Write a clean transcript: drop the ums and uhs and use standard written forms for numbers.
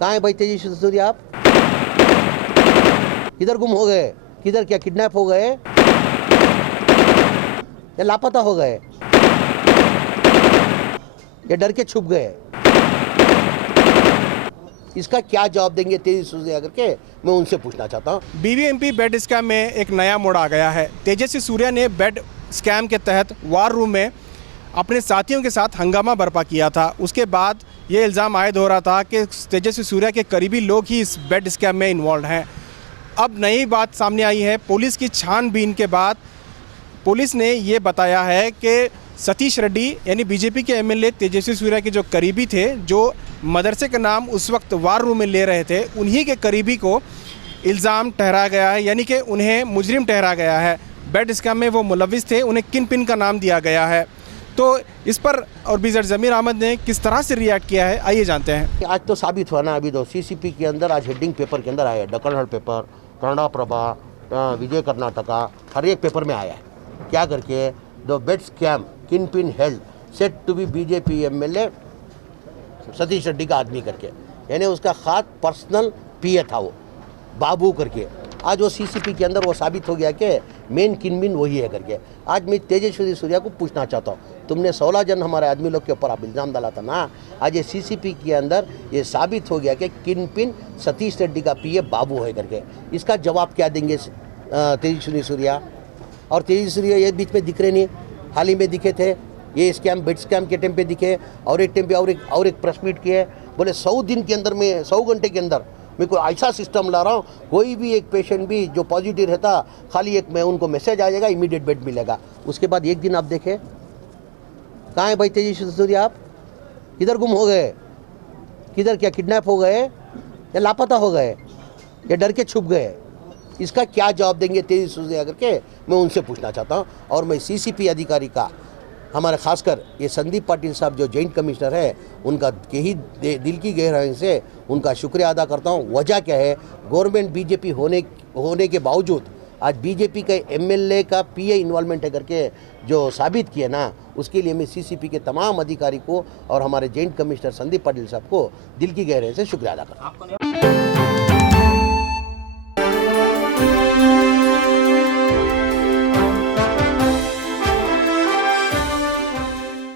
कहाँ है भाई तेजस्वी सूर्या? आप किधर गुम हो गए? किधर क्या किडनैप हो गए या लापता हो गए या डर के छुप गए? इसका क्या जवाब देंगे तेजस्वी सूर्या करके मैं उनसे पूछना चाहता हूँ। बीबीएमपी बेड स्कैम में एक नया मोड़ आ गया है। तेजस्वी सूर्या ने बेड स्कैम के तहत वार रूम में अपने साथियों के साथ हंगामा बर्पा किया था। उसके बाद ये इल्ज़ाम आयद हो रहा था कि तेजस्वी सूर्या के करीबी लोग ही इस बेड स्कैम में इन्वॉल्व हैं। अब नई बात सामने आई है। पुलिस की छानबीन के बाद पुलिस ने ये बताया है कि सतीश रेड्डी यानी बीजेपी के एमएलए तेजस्वी सूर्या के जो करीबी थे, जो मदरसे का नाम उस वक्त वार रूम में ले रहे थे, उन्हीं के करीबी को इल्ज़ाम ठहराया गया है, यानी कि उन्हें मुजरिम ठहराया गया है। बेड स्कैम में वो मुलविस थे, उन्हें किन पिन का नाम दिया गया है। तो इस पर और बीजर ज़मीर अहमद ने किस तरह से रिएक्ट किया है, आइए जानते हैं। आज तो साबित हुआ ना, अभी तो सीसीपी के अंदर आज हेडिंग पेपर के अंदर आया है, दक्कन हर्ड पेपर, कन्नड़ा प्रभा, विजय कर्नाटका, हर एक पेपर में आया है। क्या करके the bed scam kingpin held said to be BJP MLA Satish Reddy का आदमी करके, यानी उसका खास पर्सनल पीए था वो बाबू करके। आज वो सीसीपी के अंदर वो साबित हो गया कि मेन किनबिन वही है करके। आज मैं तेजस्वी सूर्या को पूछना चाहता हूँ, तुमने 16 जन हमारे आदमी लोग के ऊपर आप इल्ज़ाम डाला था ना, आज ये सीसीपी के अंदर ये साबित हो गया कि किनपिन सतीश रेड्डी का पीए बाबू है करके। इसका जवाब क्या देंगे तेजस्वी सूर्या? और तेजस्वी सूर्या ये बीच में दिख रहे नहीं, हाल ही में दिखे थे, ये स्कैम बेड स्कैम के टाइम पे दिखे, और एक टाइम पे और एक प्रेस मीट किए, बोले 100 दिन के अंदर में 100 घंटे के अंदर मैं कोई ऐसा सिस्टम ला रहा हूँ, कोई भी एक पेशेंट भी जो पॉजिटिव रहता, खाली एक मैं उनको मैसेज आ जाएगा, इमीडिएट बेड मिलेगा। उसके बाद एक दिन आप देखें, कहाँ है भाई तेजस्वी सूर्या? आप किधर गुम हो गए? किधर क्या किडनैप हो गए या लापता हो गए या डर के छुप गए? इसका क्या जवाब देंगे तेजस्वी सूर्या करके मैं उनसे पूछना चाहता हूँ। और मैं सीसीपी अधिकारी का, हमारे खासकर ये संदीप पाटिल साहब जो जॉइंट कमिश्नर है, उनका यही दिल की गहराई से उनका शुक्रिया अदा करता हूँ। वजह क्या है, गवर्नमेंट बीजेपी होने के बावजूद आज बीजेपी के एमएलए का पीए इन्वॉल्वमेंट है करके जो साबित किया ना, उसके लिए मैं सीसीपी के तमाम अधिकारी को और हमारे जॉइंट कमिश्नर संदीप पाटिल साहब को दिल की गहराई से शुक्रिया अदा करता हूँ।